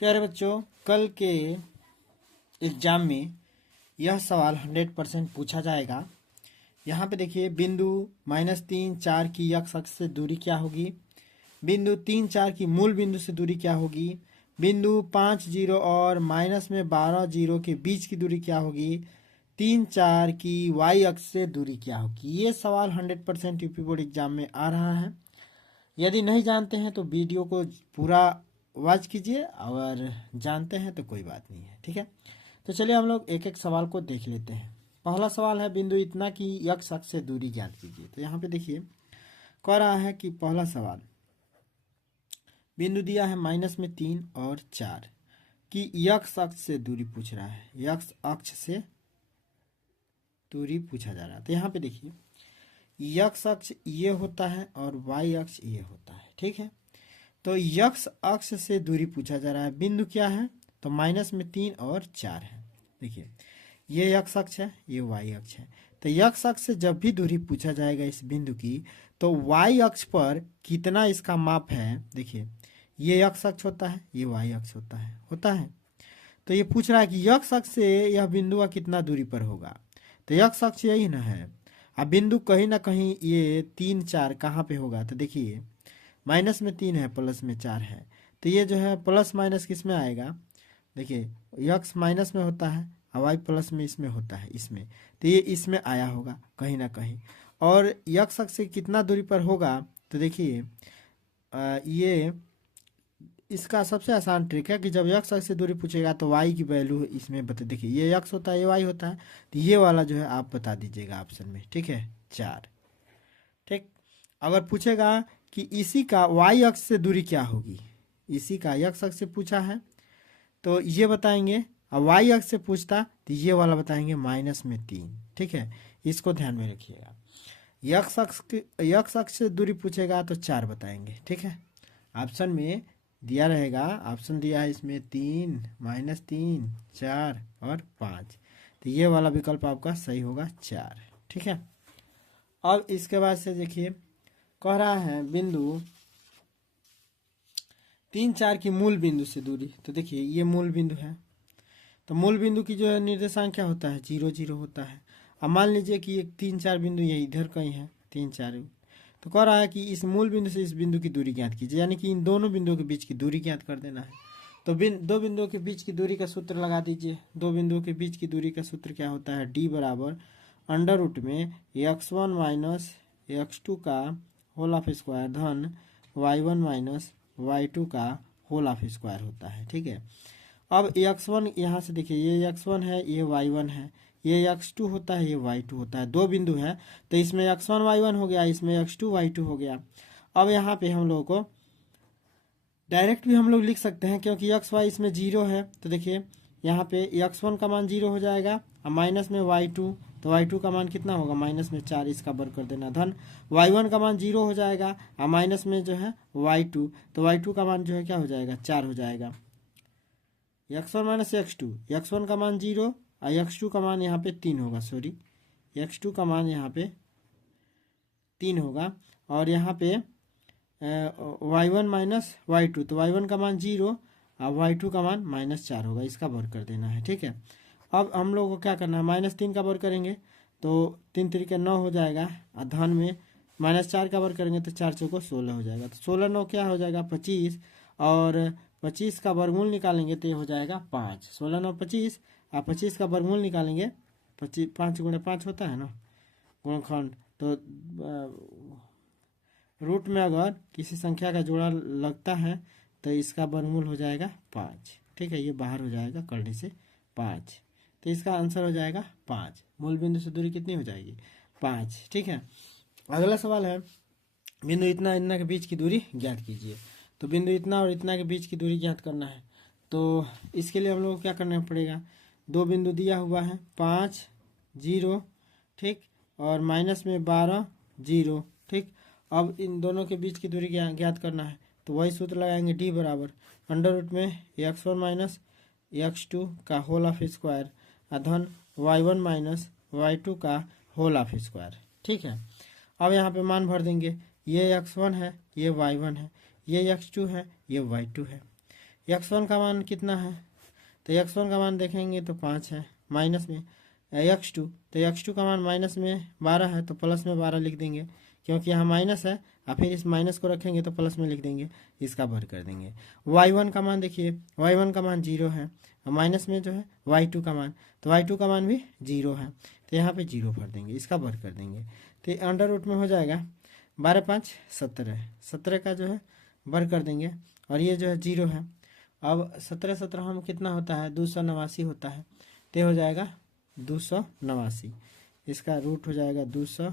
प्यारे बच्चों, कल के एग्जाम में यह सवाल 100% पूछा जाएगा। यहाँ पे देखिए, बिंदु -3 4 की x अक्ष से दूरी क्या होगी, बिंदु 3 4 की मूल बिंदु से दूरी क्या होगी, बिंदु 5 0 और -12 0 के बीच की दूरी क्या होगी, 3 4 की y अक्ष से दूरी क्या होगी। ये सवाल 100% यूपी बोर्ड एग्जाम में आ रहा है। यदि नहीं जानते हैं तो वीडियो को पूरा वॉच कीजिए, और जानते हैं तो कोई बात नहीं है, ठीक है। तो चलिए हम लोग एक एक सवाल को देख लेते हैं। पहला सवाल है, बिंदु इतना की x अक्ष से दूरी ज्ञात कीजिए। तो यहाँ पे देखिए, कह रहा है कि पहला सवाल, बिंदु दिया है -3 और 4 की x अक्ष से दूरी पूछ रहा है। x अक्ष से दूरी पूछा जा रहा है। तो यहाँ पे देखिए, x अक्ष ये होता है और y अक्ष ये होता है, ठीक है। तो x अक्ष से दूरी पूछा जा रहा है। बिंदु क्या है, तो -3 और 4 है। देखिए, ये x अक्ष है, ये y अक्ष है। तो x अक्ष से जब भी दूरी पूछा जाएगा इस बिंदु की, तो y अक्ष पर कितना इसका माप है। देखिए, ये x अक्ष होता है, ये y अक्ष होता है। तो ये पूछ रहा है कि x अक्ष से यह बिंदु का कितना दूरी पर होगा। तो x अक्ष यही ना है। अब बिंदु कहीं ना कहीं ये 3 4 कहाँ पे होगा। तो देखिए, -3 है, +4 है। तो ये जो है प्लस माइनस किस में आएगा। देखिए, x माइनस में होता है और y प्लस में इसमें होता है, इसमें। तो ये इसमें आया होगा कहीं ना कहीं। और x अक्ष से कितना दूरी पर होगा। तो देखिए, ये इसका सबसे आसान ट्रिक है कि जब x अक्ष से दूरी पूछेगा तो y की वैल्यू इसमें बता। देखिए, ये x होता है, ये y होता है। तो ये वाला जो है आप बता दीजिएगा ऑप्शन में, ठीक है, 4। ठीक। अगर पूछेगा कि इसी का y अक्ष से दूरी क्या होगी, इसी का x अक्ष से पूछा है तो ये बताएंगे, और y अक्ष से पूछता तो ये वाला बताएंगे -3, ठीक है। इसको ध्यान में रखिएगा। x अक्ष से दूरी पूछेगा तो 4 बताएंगे, ठीक है। ऑप्शन में दिया रहेगा, ऑप्शन दिया है इसमें 3, -3, 4 और 5। तो ये वाला विकल्प आपका सही होगा, 4, ठीक है। अब इसके बाद से देखिए, कह रहा है बिंदु 3 4 की मूल बिंदु से दूरी। तो देखिए, ये मूल बिंदु है। तो मूल बिंदु की जो है निर्देशांक क्या होता है, 0 0 होता है। अब मान लीजिए कि एक 3 4 बिंदु ये इधर कहीं है, 3 4। तो कह रहा है कि इस मूल बिंदु से इस बिंदु की दूरी ज्ञात कीजिए, यानी कि इन दोनों बिंदुओं के बीच की दूरी ज्ञात कर देना है। तो दो बिंदुओं के बीच की दूरी का सूत्र लगा दीजिए। दो बिंदुओं के बीच की दूरी का सूत्र क्या होता है, d बराबर √ में x1 - x2 का होल ऑफ स्क्वायर धन y1 - y2 का होल ऑफ स्क्वायर होता है, ठीक है। अब x1 यहाँ से देखिए, ये x1 है, ये y1 है, ये x2 होता है, ये y2 होता है। दो बिंदु है तो इसमें x1 y1 हो गया, इसमें x2 y2 हो गया। अब यहाँ पे हम लोगों को डायरेक्ट भी हम लोग लिख सकते हैं, क्योंकि x y इसमें 0 है। तो देखिए, यहाँ पे x1 का मान 0 हो जाएगा, और माइनस में y2, तो y2 का मान कितना होगा, -4, इसका वर्ग कर देना, धन y1 का मान 0 हो जाएगा, और माइनस में जो है y2, तो y2 का मान जो है क्या हो जाएगा, 4 हो जाएगा। x1 - x2, x1 का मान 0 और x2 का मान यहाँ पे 3 होगा, सॉरी, x2 का मान यहाँ पे 3 होगा। और यहाँ पे y1 - y2, तो y1 का मान 0 और y2 का मान -4 होगा, इसका वर्ग कर देना है, ठीक है। अब हम लोग को क्या करना है, -3 का वर्ग करेंगे तो 3 3 9 हो जाएगा, और धन में -4 का वर्ग करेंगे तो 4 चौको 16 हो जाएगा। तो 16 9 क्या हो जाएगा, 25, और 25 का वर्गमूल निकालेंगे तो ये हो जाएगा 5। 16 9 25, और 25 का वर्गमूल निकालेंगे, 25 5 × 5 होता है ना गुणनखंड। तो रूट में अगर किसी संख्या का जोड़ा लगता है तो इसका वर्गमूल हो जाएगा 5, ठीक है। ये बाहर हो जाएगा करने से 5, तो इसका आंसर हो जाएगा 5। मूल बिंदु से दूरी कितनी हो जाएगी, 5, ठीक है। अगला सवाल है, बिंदु इतना इतना के बीच की दूरी ज्ञात कीजिए। तो बिंदु इतना और इतना के बीच की दूरी ज्ञात करना है, तो इसके लिए हम लोग को क्या करना पड़ेगा, दो बिंदु दिया हुआ है, 5 0, ठीक, और -12 0, ठीक। अब इन दोनों के बीच की दूरी ज्ञात करना है, तो वही सूत्र लगाएंगे, d बराबर √ में x1 - x2 का होल ऑफ स्क्वायर, धन y1 - y2 का होल ऑफ स्क्वायर, ठीक है। अब यहाँ पे मान भर देंगे, ये x1 है, ये y1 है, ये x2 है, ये y2 है। x1 का मान कितना है, तो x1 का मान देखेंगे तो 5 है, माइनस में x2, तो x2 का मान माइनस में 12 है, तो प्लस में 12 लिख देंगे, क्योंकि यहाँ माइनस है और फिर इस माइनस को रखेंगे तो प्लस में लिख देंगे, इसका वर्ग कर देंगे। y1 का मान देखिए, y1 का मान 0 है और माइनस में जो है y2 का मान, तो y2 का मान भी 0 है, तो यहाँ पे 0 भर देंगे, इसका वर्ग कर देंगे। तो ये अंडर रूट में हो जाएगा 12 5 17, 17 का जो है वर्ग कर देंगे और ये जो है 0 है। अब 17 17 हम कितना होता है, 289 होता है, तो हो जाएगा 289, इसका रूट हो जाएगा 280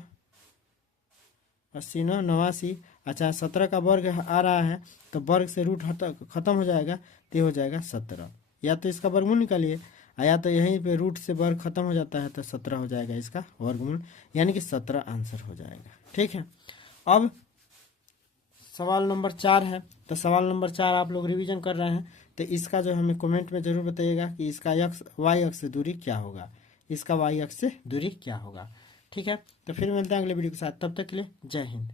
89। अच्छा 17 का वर्ग आ रहा है तो वर्ग से रूट खत्म हो जाएगा, तो हो जाएगा 17, या तो इसका वर्गमूल निकालिए या तो यहीं पे रूट से वर्ग खत्म हो जाता है तो 17 हो जाएगा इसका वर्गमूल, यानी कि 17 आंसर हो जाएगा। ठीक है, अब सवाल नंबर 4 है, तो सवाल नंबर 4 आप लोग रिवीजन कर रहे हैं, तो इसका जो हमें कमेंट में जरूर बताइएगा कि इसका y अक्ष से दूरी क्या होगा, इसका y अक्ष से दूरी क्या होगा। ठीक है, तो फिर मिलते हैं अगले वीडियो के साथ, तब तक के लिए जय हिंद।